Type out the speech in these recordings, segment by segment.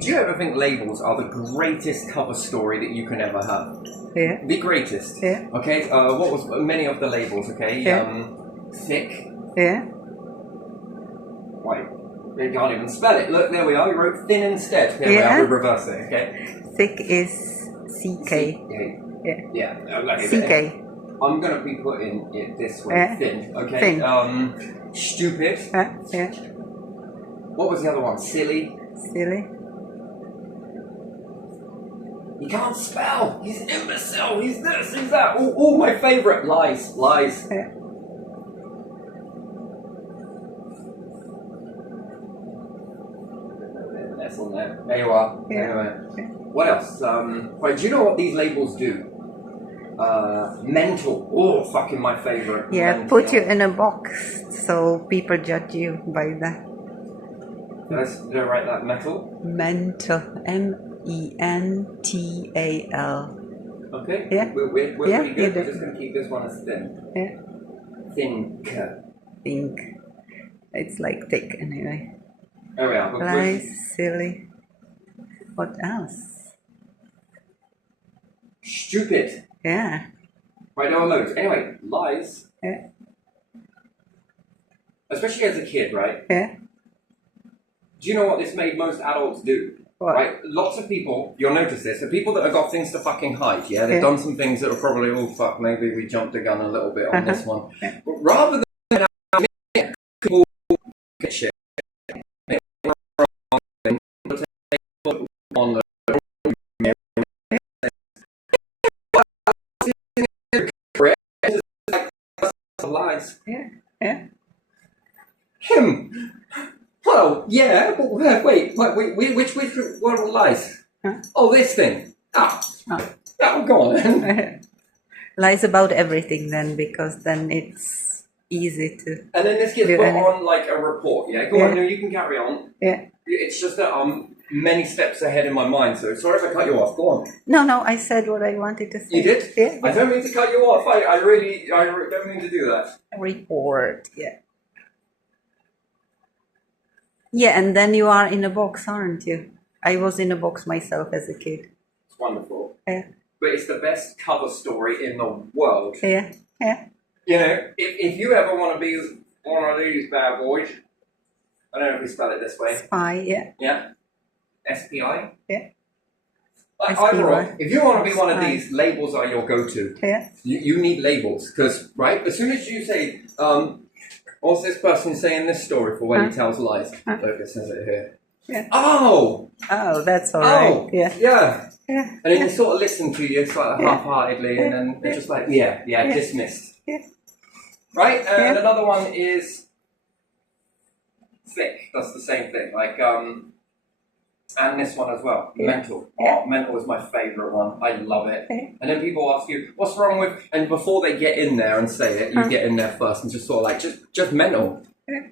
Do you ever think labels are the greatest cover story that you can ever have? Yeah. The greatest. Yeah. Okay. What was many of the labels? Okay. Yeah. Thick. Yeah. Wait. You can't even spell it. Look, there we are. You wrote thin instead. Here we are. We'll reverse it. Okay. Thick is CK. Yeah. Yeah. CK. I'm gonna be putting it this way. Thin. Okay. Thin. Stupid. Yeah. What was the other one? Silly. Silly. He can't spell. He's an imbecile. He's this. He's that. All my favourite. Lies. Yeah. That's on there. There you are. Yeah. Anyway. What else? Right. Do you know what these labels do? Mental. Oh, fucking my favourite. Yeah. Mental. Put you in a box so people judge you by that. Did I write that? Metal. Mental. MENTAL. Okay. Yeah. We're Yeah, pretty good. you We're do. just gonna keep this one as thin. Yeah. Think. Think. It's like thick anyway. There we are. Lies, silly. What else? Stupid. Yeah. Right, there are loads. Anyway, lies. Yeah. Especially as a kid, right? Yeah. Do you know what this made most adults do? What? Right? Lots of people, you'll notice this, are people that have got things to fucking hide, yeah? They've done some things that are probably, oh fuck, maybe we jumped the gun a little bit on this one. Yeah. But rather than people get shit, on the lies. Yeah. Him. Well, yeah, but wait, which one are lies? Huh? Oh, this thing. Oh, go on then. Lies about everything then, because then it's easy to. And then this gets do put any- on like a report, yeah? Go on, no, you can carry on. Yeah. It's just that I'm many steps ahead in my mind, so sorry if I cut you off. Go on. No, I said what I wanted to say. You did? Yeah. I don't mean to cut you off. I really don't mean to do that. Report. Yeah. Yeah, and then you are in a box, aren't you? I was in a box myself as a kid. It's wonderful. Yeah. But it's the best cover story in the world. Yeah. You know, if you ever want to be one of these bad boys, I don't know if we spell it this way. Spy. Yeah. Yeah? S-P-I? Yeah. Either or. If you want to be one of Spy. these, labels are your go-to. Yeah. You need labels, because, right, as soon as you say, what's this person saying this story for when he tells lies? Look, it says it here. Yeah. Oh, that's all right. oh, Yeah. yeah. Yeah. And then you sort of listen to you sort of half-heartedly, and then they're just like, yeah, dismissed. Yeah. Right? And Yeah. another one is thick. That's the same thing. Like, and this one as well. Yeah. Mental. Yeah. Oh, mental is my favourite one. I love it. Yeah. And then people ask you, what's wrong with, and before they get in there and say it, you get in there first and just sort of like, just mental. Yeah.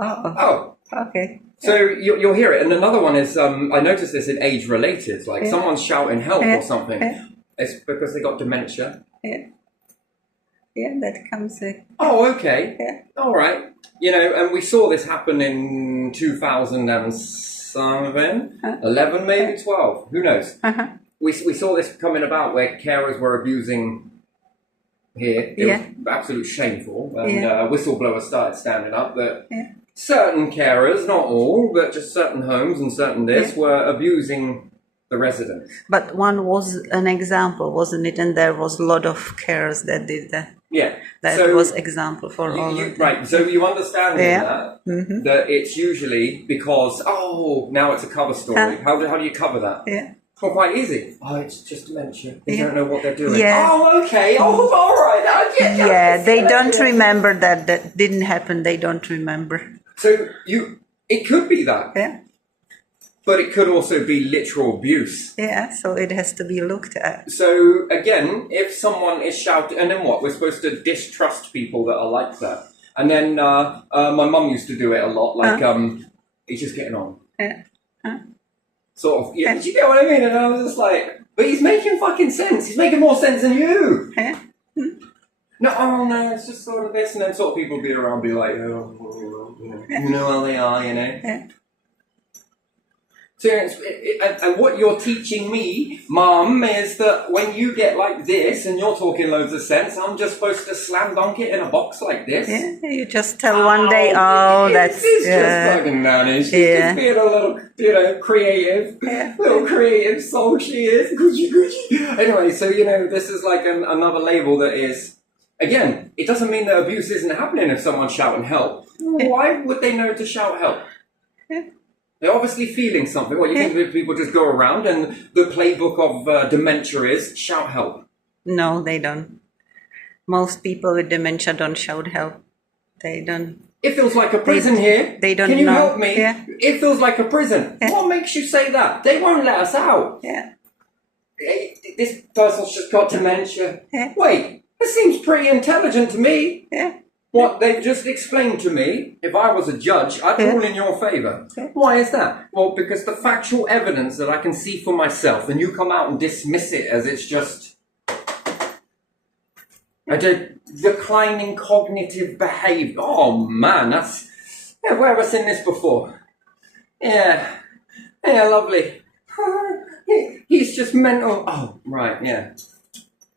Oh. Okay. So you'll hear it. And another one is, I noticed this in age-related, like Yeah. someone's shouting help Yeah. or something. Yeah. It's because they got dementia. Yeah, that comes. Oh, okay. Yeah. All right. You know, and we saw this happen in 2007, 11, maybe 12. Who knows? We saw this coming about where carers were abusing here. It was absolute shameful. And whistleblowers started standing up that certain carers, not all, but just certain homes and certain were abusing the residents. But one was an example, wasn't it? And there was a lot of carers that did that. Yeah. That was example for all of them. Right, so you understand that Mm-hmm. that it's usually because, now it's a cover story. How do you cover that? Yeah. Well, quite easy. Oh, it's just dementia. They don't know what they're doing. Yeah. Oh, okay. Oh, all right. Yeah, they don't remember that. That didn't happen. They don't remember. So it could be that. Yeah. But it could also be literal abuse. Yeah, so it has to be looked at. So, again, if someone is shouting, and then what? We're supposed to distrust people that are like that. And then my mum used to do it a lot, like, he's just getting on. Yeah. Sort of, yeah, do you get what I mean? And I was just like, but he's making fucking sense. He's making more sense than you. Yeah. No, it's just sort of this. And then sort of people be around, be like, you know how they are, you know. Yeah. So, and what you're teaching me, Mum, is that when you get like this and you're talking loads of sense, I'm just supposed to slam dunk it in a box like this. Yeah, you just tell one day, oh, that's just fucking nanny. She's just being a little, creative, little creative soul. She is. Gucci. Anyway, so this is like another label that is. Again, it doesn't mean that abuse isn't happening if someone's shouting help. Why would they know to shout help? They're obviously feeling something. What, you think that people just go around and the playbook of dementia is shout help? No, they don't. Most people with dementia don't shout help. They don't. It feels like a prison here. They don't Can you know. help me? Yeah. It feels like a prison. Yeah. What makes you say that? They won't let us out. Yeah. This person's just got dementia. Yeah. Wait, this seems pretty intelligent to me. Yeah. What they've just explained to me, if I was a judge, I'd rule in your favour. Why is that? Well, because the factual evidence that I can see for myself, and you come out and dismiss it as it's just a declining cognitive behaviour. Oh man, that's... where have I seen this before? Yeah, lovely. He's just mental. Oh, right, yeah.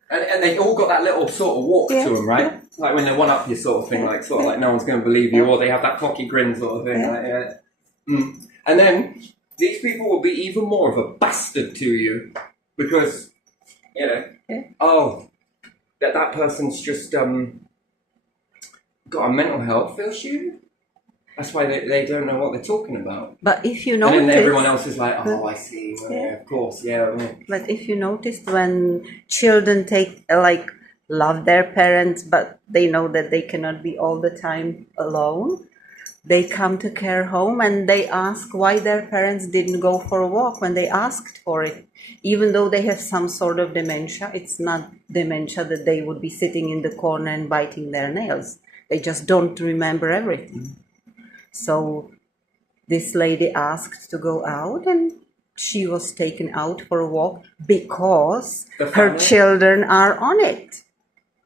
And they all got that little sort of walk to them, right? Like when they one up you sort of thing, like no one's going to believe you, or they have that cocky grin sort of thing. Like, And then these people will be even more of a bastard to you because, that person's just got a mental health issue. That's why they don't know what they're talking about. But if you notice... And then everyone else is like, oh, I see. Well, of course, yeah. But if you noticed when children love their parents, but they know that they cannot be all the time alone, they come to care home and they ask why their parents didn't go for a walk when they asked for it. Even though they have some sort of dementia, it's not dementia that they would be sitting in the corner and biting their nails. They just don't remember everything. So this lady asked to go out and she was taken out for a walk because her children are on it.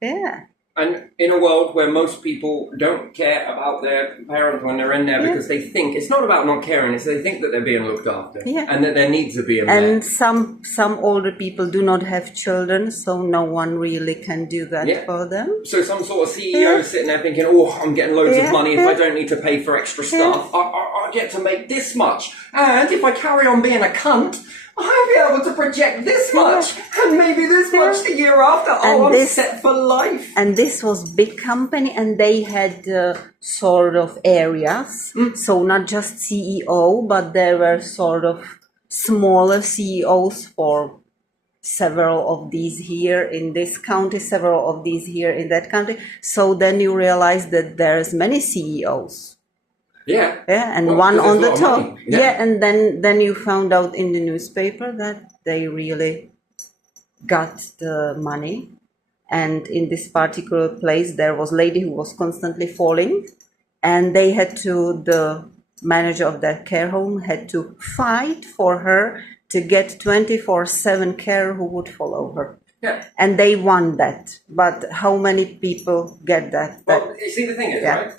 Yeah. And in a world where most people don't care about their parents when they're in there because they think, it's not about not caring, it's they think that they're being looked after and that their needs are being met. And some older people do not have children, so no one really can do that for them. So some sort of CEO sitting there thinking, oh, I'm getting loads of money, if I don't need to pay for extra stuff, I get to make this much. And if I carry on being a cunt, I'll be able to project this much and maybe this much the year after. Oh, I'm set for life. And this was big company and they had sort of areas. So not just CEO, but there were sort of smaller CEOs for several of these here in this county, several of these here in that country. So then you realize that there's many CEOs. Yeah, and one on the top. And then you found out in the newspaper that they really got the money. And in this particular place, there was a lady who was constantly falling. And they had to, the manager of that care home had to fight for her to get 24/7 care who would follow her. Yeah. And they won that. But how many people get that? Well, you see, the thing is, right?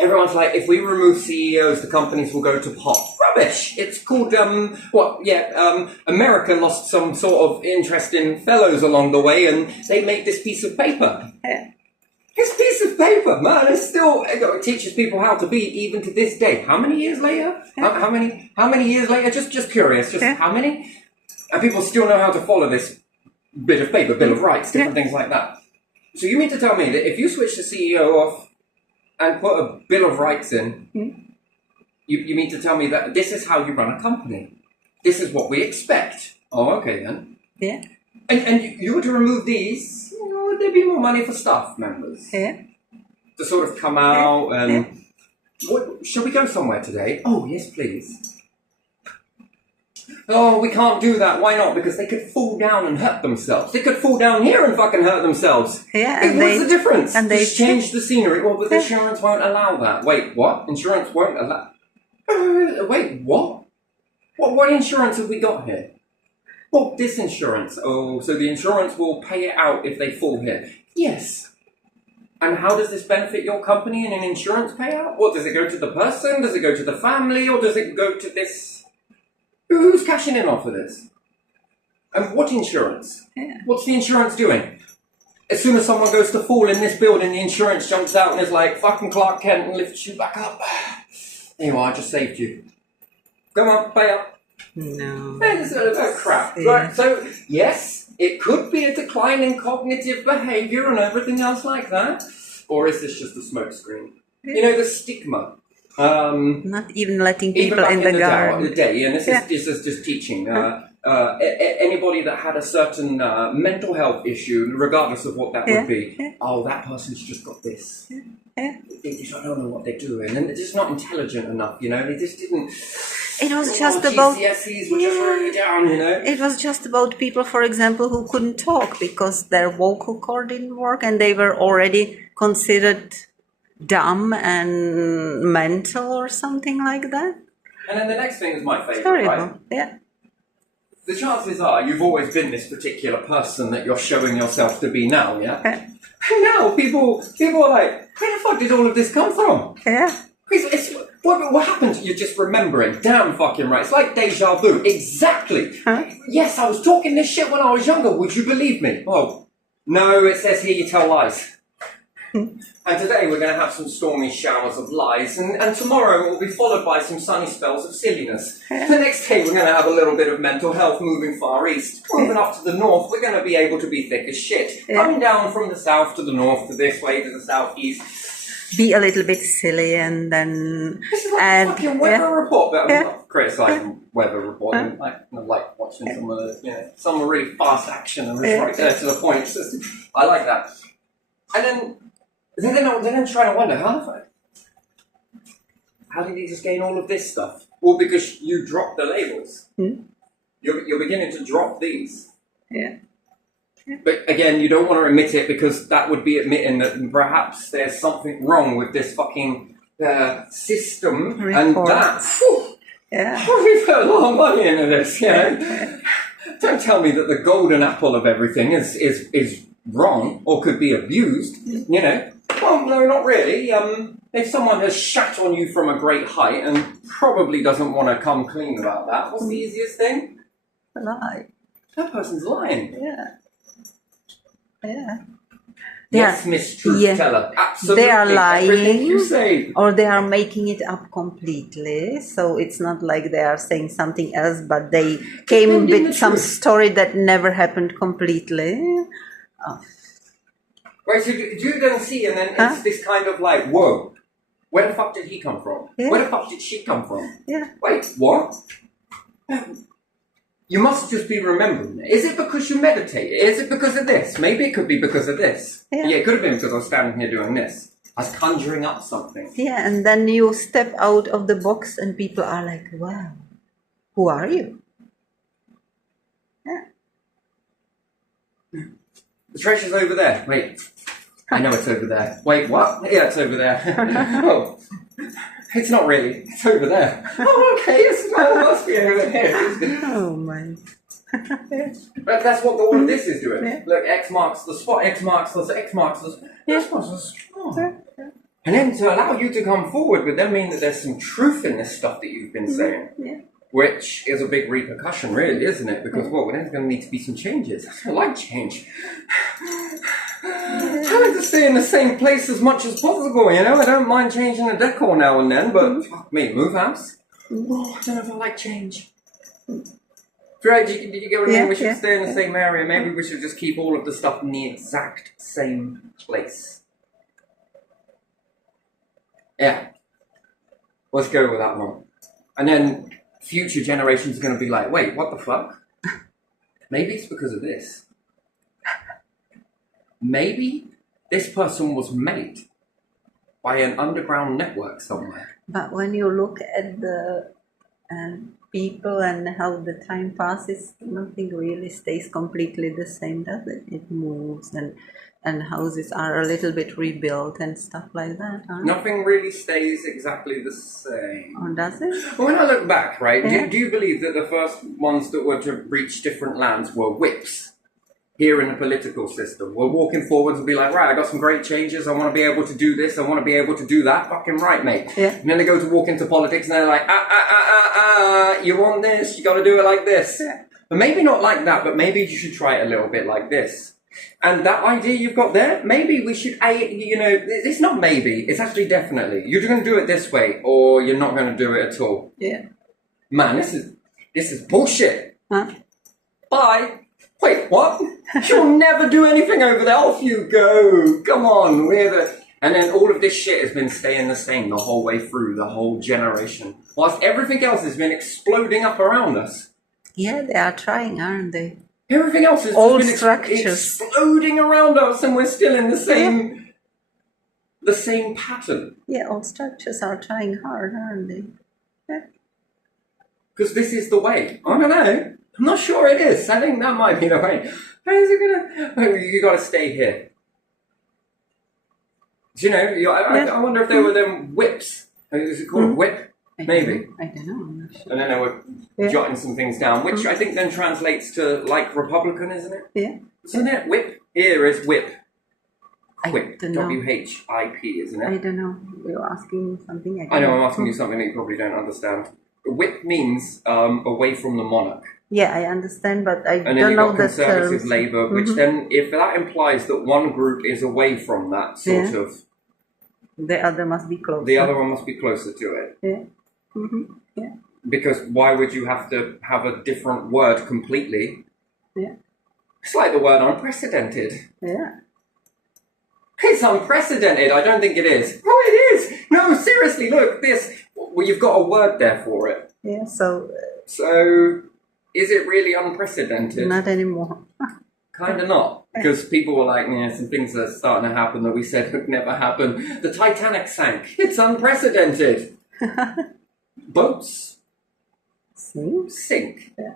Everyone's like, if we remove CEOs, the companies will go to pot. Rubbish! It's called, America lost some sort of interesting fellows along the way and they made this piece of paper. This piece of paper, man, it teaches people how to be even to this day. How many years later? How many years later? Just curious, how many? And people still know how to follow this bit of paper, Bill of Rights, different things like that. So you mean to tell me that if you switch the CEO off and put a Bill of Rights in, you mean to tell me that this is how you run a company? This is what we expect. Oh, okay then. Yeah. And you were to remove these, would there be more money for staff members? Yeah. To sort of come out and... Shall we go somewhere today? Oh, yes, please. Oh, we can't do that. Why not? Because they could fall down and hurt themselves. They could fall down here and fucking hurt themselves. Yeah, and what's the difference? And they just change the scenery. Well, but insurance won't allow that. Wait, what? Insurance won't allow... wait, what? What insurance have we got here? Well, this insurance. Oh, so the insurance will pay it out if they fall here. Yes. And how does this benefit your company in an insurance payout? What, does it go to the person? Does it go to the family? Or does it go to this... Who's cashing in off of this? And what insurance? Yeah. What's the insurance doing? As soon as someone goes to fall in this building, the insurance jumps out and is like, fucking Clark Kent, and lifts you back up. There you are, I just saved you. Come on, pay up. No. It's a crap. Yeah. Right, so, yes, it could be a decline in cognitive behaviour and everything else like that. Or is this just a smokescreen? Yeah. You know, the stigma. Not even letting Even people back in the garden. the day, and this Yeah. is just teaching. Anybody that had a certain mental health issue, regardless of what that Yeah. would be, Yeah. oh, that person's just got this. Yeah. They just don't know what they're doing, and they're just not intelligent enough, you know. They just didn't. It was just about GCSEs were just really down, you know. it was just about people, for example, who couldn't talk because their vocal cord didn't work and they were already considered dumb and mental or something like that. And then the next thing is my favourite, Terrible. right? Yeah. The chances are you've always been this particular person that you're showing yourself to be now, yeah? Yeah. And now people are like, where the fuck did all of this come from? Yeah. What happened? You're just remembering. Damn fucking right. It's like deja vu. Exactly. Huh? Yes, I was talking this shit when I was younger. Would you believe me? Oh, no, it says here you tell lies. And today we're going to have some stormy showers of lies, and tomorrow it will be followed by some sunny spells of silliness. The next day we're going to have a little bit of mental health moving far east. Moving up to the north, we're going to be able to be thick as shit. Yeah. Coming down from the south to the north, to this way, to the southeast. Be a little bit silly and then This is like a fucking weather report, but I'm Yeah. not criticising weather reporting. I like watching some of the, some really fast action and it's right there to the point. It's just, I like that. And then trying to wonder how did he just gain all of this stuff? Well, because you dropped the labels. You're beginning to drop these. Yeah. But again, you don't want to admit it because that would be admitting that perhaps there's something wrong with this fucking system and Report. that. Whew, Yeah. we've put a lot of money into this, you know. Don't tell me that the golden apple of everything is wrong or could be abused, you know. Well, no, not really. If someone has shat on you from a great height and probably doesn't want to come clean about that, what's the easiest thing? A lie. That person's lying. Yeah. Yeah. Yes, Miss Truth Yeah. Teller. Absolutely. They are lying. Everything you say. Or they are making it up completely. So it's not like they are saying something else, but they came Bending with the some truth. story that never happened completely. Oh. Right, so do you then see, and then Huh? it's this kind of like, whoa, where the fuck did he come from? Yeah. Where the fuck did she come from? Yeah. Wait, what? You must just be remembering it. Is it because you meditate? Is it because of this? Maybe it could be because of this. Yeah. It could have been because I was standing here doing this. I was conjuring up something. Yeah, and then you step out of the box and people are like, wow, who are you? Yeah. The treasure's over there. Wait. I know it's over there. Wait, what? Yeah, it's over there. Oh. It's not really. It's over there. Oh, okay. It must be over here. Oh my. But that's what all of this is doing. Yeah. Look, X marks the spot, X marks the X marks the Yeah. X marks the spot. And then to allow you to come forward would then mean that there's some truth in this stuff that you've been saying. Yeah. Which is a big repercussion, really, isn't it? Because, well, there's going to need to be some changes. I don't like change. I like to stay in the same place as much as possible, you know? I don't mind changing the decor now and then, but fuck me, move house? Oh, I don't know if I like change. Right, did you get what I mean? Yeah, We should yeah, stay in the same area. Maybe we should just keep all of the stuff in the exact same place. Yeah. Let's go with that one. And then future generations are going to be like, wait, what the fuck? Maybe it's because of this. Maybe this person was made by an underground network somewhere. But when you look at the people and how the time passes, nothing really stays completely the same, does it? It moves and houses are a little bit rebuilt and stuff like that, huh? Nothing really stays exactly the same. Or does it? When I look back, right, Yeah. do you believe that the first ones that were to reach different lands were whips? Here in the political system, we're walking forwards and be like, right, I got some great changes. I want to be able to do this. I want to be able to do that. Fucking right, mate. Yeah. And then they go to walk into politics and they're like, you want this, you got to do it like this. But maybe not like that, but maybe you should try it a little bit like this. And that idea you've got there, maybe we should, it's not maybe, it's actually definitely. You're going to do it this way, or you're not going to do it at all. Yeah. Man, this is bullshit. Huh? Bye. Wait, what? You'll never do anything over there. Off you go. Come on, And then all of this shit has been staying the same the whole way through, the whole generation. Whilst everything else has been exploding up around us. Yeah, they are trying, aren't they? Everything else has Old just been structures. exploding around us, and we're still in the same pattern. Yeah, all structures are trying hard, aren't they? Yeah. Because this is the way. I don't know. I'm not sure it is. I think that might be the way. How is it gonna? You got to stay here. Do you know? I wonder if there were them whips. Is it called a whip? Maybe. I don't know. I'm not sure. And then they were jotting some things down, which I think then translates to like Republican, isn't it? Yeah. Isn't it? Whip. Here is whip. Whip. don't know. W-H-I-P, isn't it? I don't know. You're asking me something. I know. I'm asking you something that you probably don't understand. Whip means away from the monarch. Yeah, I understand, but I And then don't you've know got the Conservative terms. Labour, which then, if that implies that one group is away from that sort of, The other must be closer. the other one must be closer to it. Yeah. Yeah. Because why would you have to have a different word completely? Yeah. It's like the word unprecedented. Yeah. It's unprecedented. I don't think it is. Oh, it is. No, seriously, look, this. Well, you've got a word there for it. Yeah. So So, is it really unprecedented? not anymore. Kind of not. Because people were like, yeah, some things are starting to happen that we said would never happen. The Titanic sank. It's unprecedented. Boats sink. Yeah.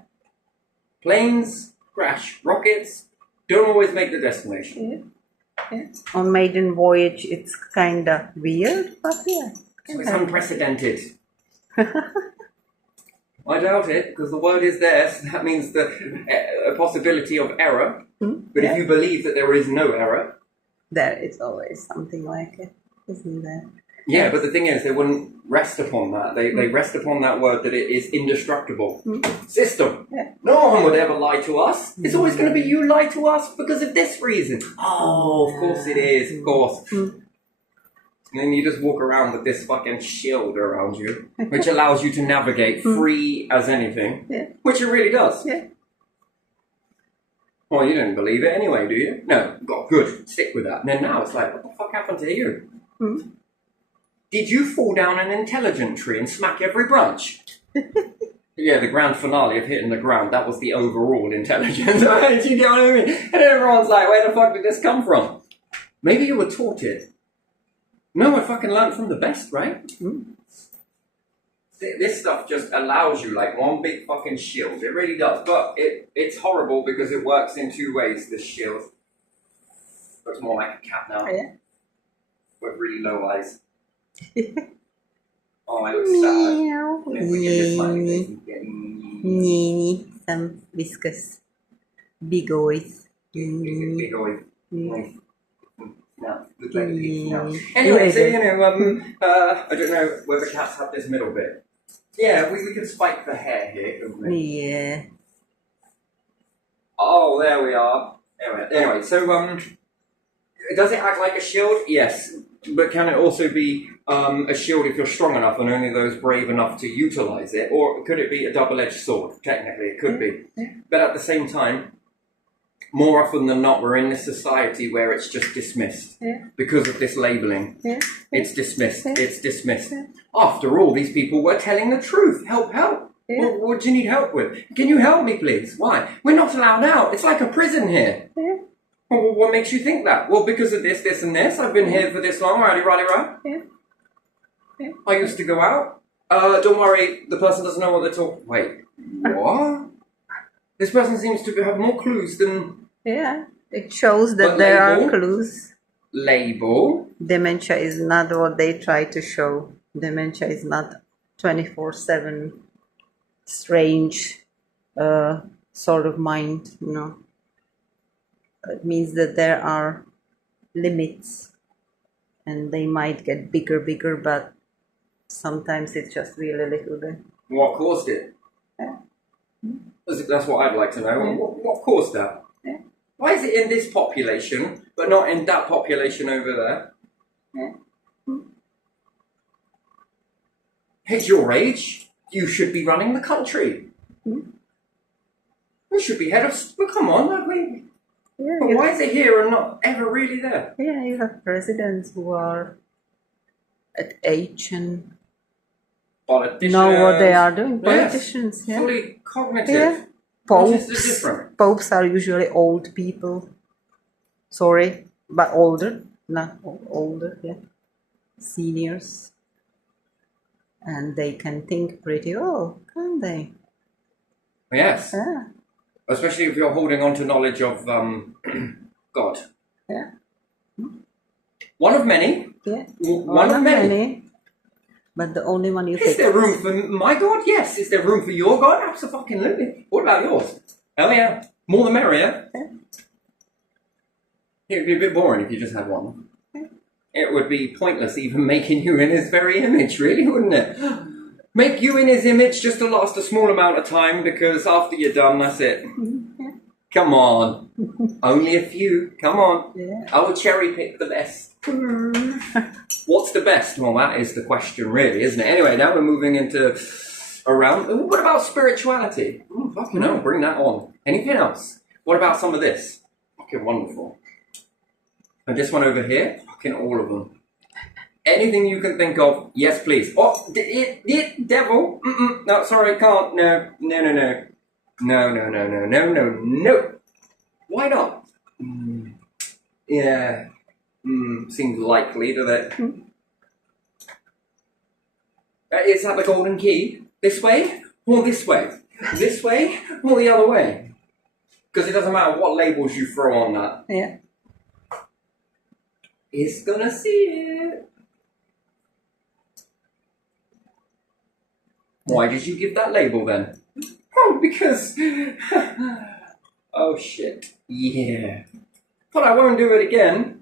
Planes crash. Rockets don't always make the destination. Yeah. Yeah. On maiden voyage, it's kind of weird, but yeah. So it's unprecedented. I doubt it, because the word is there, so that means a possibility of error. But if you believe that there is no error... There is always something like it, isn't there? Yeah, but the thing is, they wouldn't rest upon that. They rest upon that word that it is indestructible. System. Yeah. No one would ever lie to us. It's always going to be you lie to us because of this reason. Oh, of course it is, of course. And then you just walk around with this fucking shield around you, which allows you to navigate free as anything. Yeah. Which it really does. Yeah. Well, you didn't believe it anyway, do you? No. God, good. Stick with that. And then now it's like, what the fuck happened to you? Did you fall down an intelligent tree and smack every branch? Yeah, the grand finale of hitting the ground, that was the overall intelligence. Do you get what I mean? And everyone's like, where the fuck did this come from? Maybe you were taught it. No, I fucking learned from the best, right? This stuff just allows you like one big fucking shield. It really does. But it's horrible because it works in two ways, this shield. Looks more like a cat now. Yeah. With really low eyes. Oh, I look sad. If we get this money, Nee, some whiskers. Big boys. big oil. No, look like a pig now. Anyway, so I don't know whether cats have this middle bit. Yeah, we could spike the hair here, couldn't we? Yeah. Oh, there we are. Anyway, so does it act like a shield? Yes. But can it also be a shield if you're strong enough and only those brave enough to utilize it? Or could it be a double-edged sword? Technically, it could be. But at the same time, more often than not, we're in this society where it's just dismissed. Because of this labeling. It's dismissed. It's dismissed. After all, these people were telling the truth. Help, help. What do you need help with? Can you help me, please? Why? We're not allowed out. It's like a prison here. Well, what makes you think that? Well, because of this, this, and this. I've been here for this long, right? I used to go out. Don't worry, the person doesn't know what they're talking. Wait, what? This person seems to have more clues than... Yeah, it shows that there are clues. Label. Dementia is not what they try to show. Dementia is not 24/7 strange sort of mind, you know. It means that there are limits and they might get bigger, but sometimes it's just really little bit. What caused it? Yeah. That's what I'd like to know. Yeah. What caused that? Yeah. Why is it in this population, but not in that population over there? Yeah. At your age, you should be running the country. We should be head of... Well, come on, like we... Yeah, But why is it here and not ever really there? yeah, you have presidents who are at age and Politicians. know what they are doing. Yes. Politicians, yeah. Fully cognitive. Yeah. What is the Popes. difference? Popes are usually old people. Sorry, but older. Not older, yeah. Seniors. And they can think pretty well, can't they? Yes. Yeah. Especially if you're holding on to knowledge of God. Yeah. One of many. Yeah. One of many. But the only one you Is pick. there room for my God? Yes. Is there room for your God? Absolutely. What about yours? Hell yeah. More the merrier. Yeah. It would be a bit boring if you just had one. Yeah. It would be pointless even making you in his very image, really, wouldn't it? Make you in his image just to last a small amount of time, because after you're done, that's it. Yeah. Come on. Only a few. Come on. Yeah. I will cherry pick the best. What's the best? Well, that is the question, really, isn't it? Anyway, now we're moving into around. What about spirituality? Fucking hell, bring that on. Anything else? What about some of this? Fucking wonderful. And this one over here? Fucking all of them. Anything you can think of, yes, please. Oh, devil. No, sorry, can't. No. Why not? Yeah. Seems likely, doesn't it? Is that the golden key? This way or this way? This way or the other way? Because it doesn't matter what labels you throw on that. Yeah. It's gonna see it. Why did you give that label then? Oh, because... oh, shit. Yeah. But I won't do it again.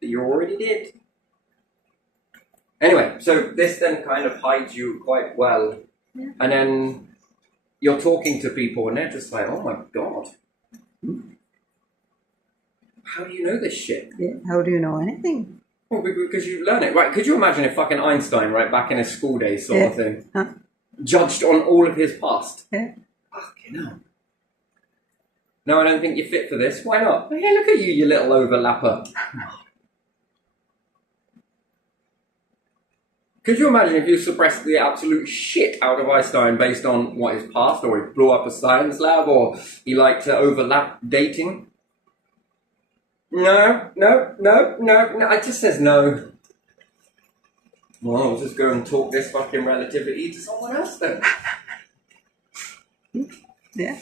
But you already did. Anyway, so this then kind of hides you quite well. Yeah. And then you're talking to people and they're just like, oh my God. How do you know this shit? Yeah. How do you know anything? Well, because you learn it. Right, could you imagine if fucking Einstein, right, back in his school days sort of thing, Huh? judged on all of his past? Yeah. Fucking hell. No, I don't think you're fit for this. Why not? Hey, look at you, you little overlapper. Could you imagine if you suppressed the absolute shit out of Einstein based on what his past, or he blew up a science lab, or he liked to overlap dating? No. It just says no. Well, I'll just go and talk this fucking relativity to someone else then. Yeah.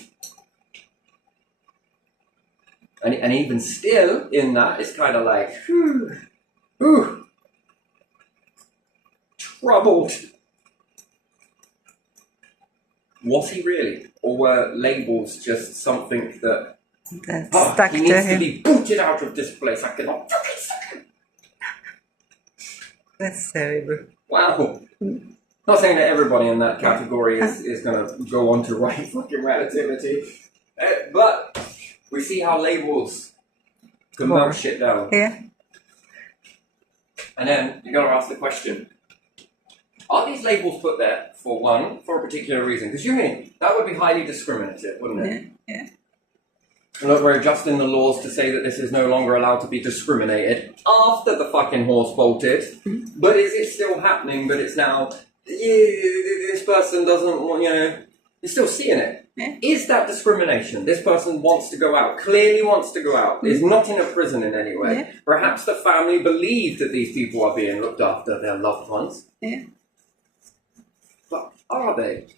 And even still, in that, it's kind of like, ooh, troubled. Was he really? Or were labels just something that, Stuck he to needs to him. be booted out of this place, I cannot fucking stand him. That's terrible. Wow. Not saying that everybody in that category is going to go on to write fucking relativity, but we see how labels can melt shit down. Yeah. And then you got to ask the question: are these labels put there for a particular reason? Because that would be highly discriminative, wouldn't it? Yeah. Look, we're adjusting the laws to say that this is no longer allowed to be discriminated after the fucking horse bolted. But is it still happening? But it's now, this person doesn't want, you're still seeing it. Yeah. Is that discrimination? This person wants to go out, clearly wants to go out, is not in a prison in any way. Yeah. Perhaps the family believe that these people are being looked after, their loved ones. Yeah. But are they?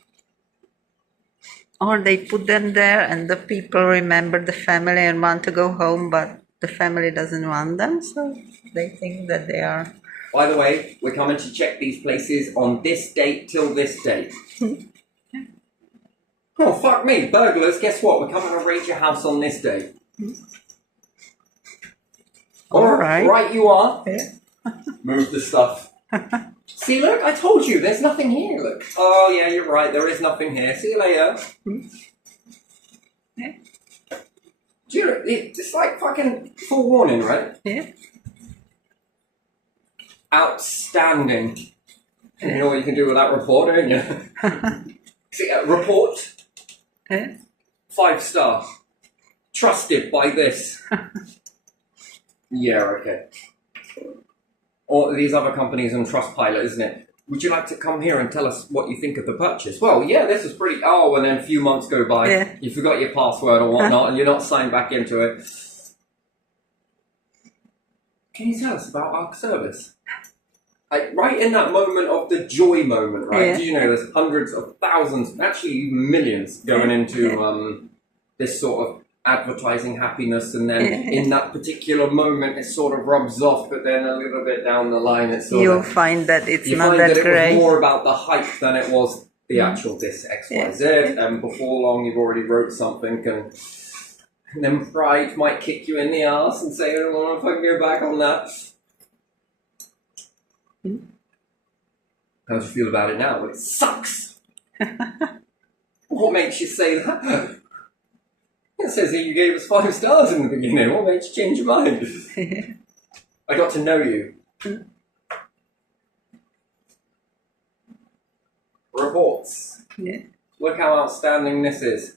Or they put them there and the people remember the family and want to go home, but the family doesn't want them, so they think that they are... By the way, we're coming to check these places on this date till this date. Oh, fuck me, burglars, guess what? We're coming to raid your house on this day. All right. Right you are. Yeah. Move the stuff. See, look, I told you, there's nothing here, look. Oh, yeah, you're right, there is nothing here. See you later. Yeah. Do you know, it's like fucking forewarning, right? Yeah. Outstanding. And you know what you can do with that report, don't you? See, report, Yeah. 5-star. Trusted by this. Yeah, okay. Or these other companies on Trustpilot, isn't it? Would you like to come here and tell us what you think of the purchase? Well, yeah, this was pretty... Oh, and then a few months go by. Yeah. You forgot your password or whatnot, and you're not signed back into it. Can you tell us about our service? Like, right in that moment of the joy moment, right? Yeah. Do you know there's hundreds of thousands, actually even millions going into this sort of advertising happiness, and then in that particular moment it sort of rubs off, but then a little bit down the line it's sort You'll of... find that it's You not find that that it great. was more about the hype than it was the actual this XYZ, and before long you've already wrote something, and then pride might kick you in the ass and say, I don't want to fucking go back on that. How do you feel about it now? It sucks! What makes you say that? It says that you gave us 5 stars in the beginning. What makes you change your mind? I got to know you. Reports. Yeah. Look how outstanding this is.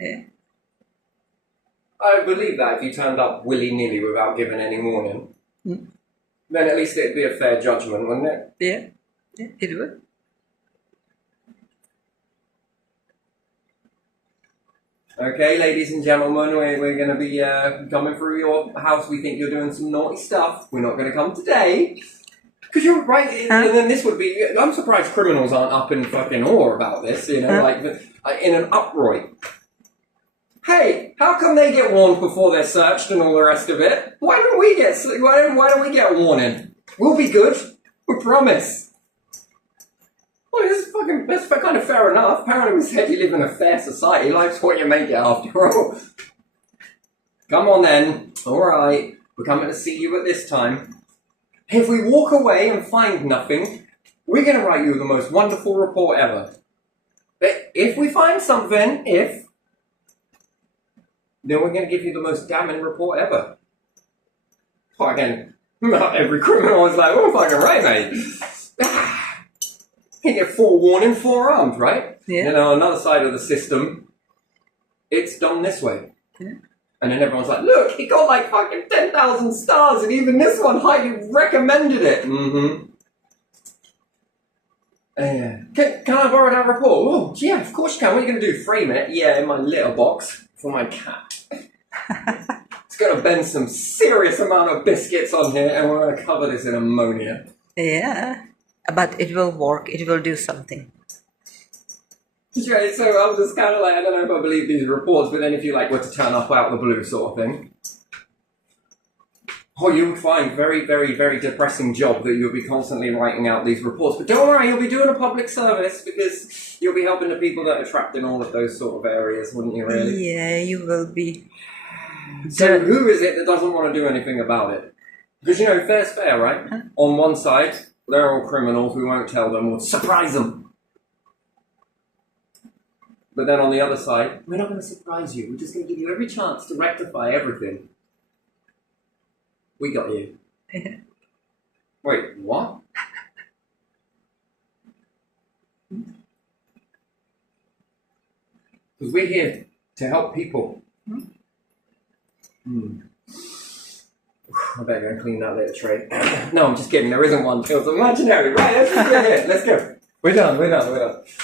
Yeah. I believe that if you turned up willy-nilly without giving any warning, then at least it'd be a fair judgment, wouldn't it? Yeah. Yeah, it would. Okay, ladies and gentlemen, we're going to be coming through your house. We think you're doing some naughty stuff. We're not going to come today. Because you're right, and then this would be... I'm surprised criminals aren't up in fucking awe about this, you know, like in an uproar. Hey, how come they get warned before they're searched and all the rest of it? Why don't we get a warning? We'll be good. We promise. Well, that's kind of fair enough. Apparently we said you live in a fair society. Life's what you make it after all. Come on then. Alright. We're coming to see you at this time. If we walk away and find nothing, we're going to write you the most wonderful report ever. But if we find something, then we're going to give you the most damning report ever. Fucking, not every criminal is like, oh, fucking right, mate. You get forewarning, forearmed, right? Yeah. You know, another side of the system, it's done this way. Yeah. And then everyone's like, look, he got like fucking 10,000 stars, and even this one highly recommended it. Can I borrow that report? Oh, yeah, of course you can. What are you going to do, frame it? Yeah, in my litter box for my cat. It's going to bend some serious amount of biscuits on here, and we're going to cover this in ammonia. Yeah. But it will work. It will do something. Right, so I was just kind of like, I don't know if I believe these reports, but then if you like were to turn up out of the blue sort of thing, you would find very, very, very depressing job that you'll be constantly writing out these reports. But don't worry, you'll be doing a public service because you'll be helping the people that are trapped in all of those sort of areas, wouldn't you really? Yeah, you will be. So who is it that doesn't want to do anything about it? Because, you know, fair's fair, right? On one side, they're all criminals, we won't tell them, we'll surprise them. But then on the other side, we're not going to surprise you, we're just going to give you every chance to rectify everything. We got you. Wait, what? Because we're here to help people. I better go clean that little tray. No, I'm just kidding, there isn't one. It's imaginary. Right, let's go. We're done.